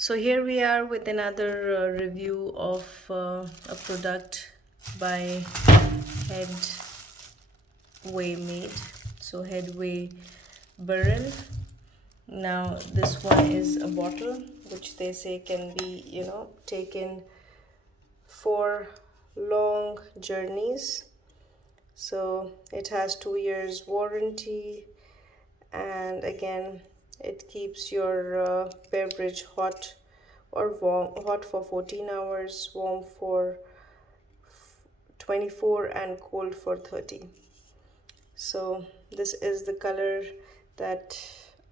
So here we are with another review of a product by Headway made. So Headway Burell. Now this one is a bottle which they say can be, taken for long journeys. So it has 2 years warranty, and again it keeps your beverage hot or warm, hot for 14 hours, warm for 24, and cold for 30. So this is the color that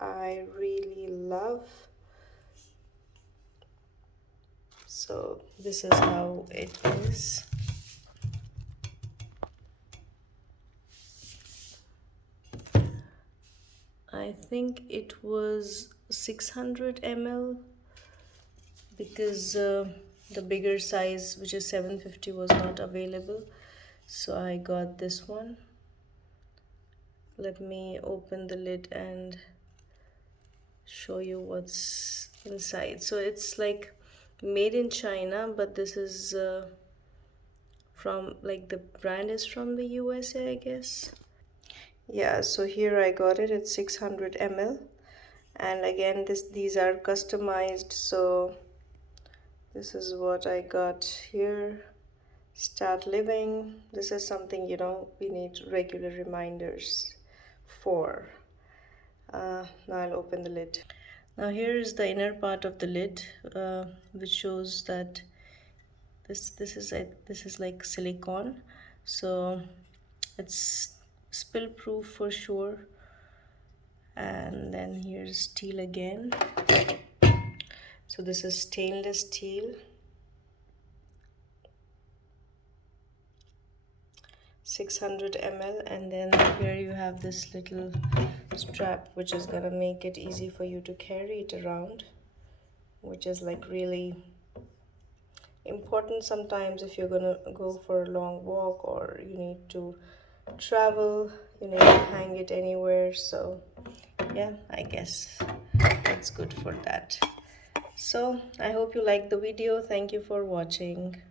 I really love. So this is how it is. I think it was 600 ml because the bigger size, which is 750, was not available. So I got this one. Let me open the lid and show you what's inside. So it's like made in China, but this is from, like, the brand is from the USA, I guess. Yeah, so here I got it. It's 600 ml, and again these are customized. So this is what I got here. Start living. This is something, we need regular reminders for. Now I'll open the lid. Now here is the inner part of the lid, which shows that this is like silicone, so it's spill proof for sure. And then here's steel again. So this is stainless steel. 600 ml, and then here you have this little strap which is gonna make it easy for you to carry it around, which is like really important sometimes if you're gonna go for a long walk or you need to travel, you need to hang it anywhere. So yeah, I guess it's good for that. So I hope you liked the video. Thank you for watching.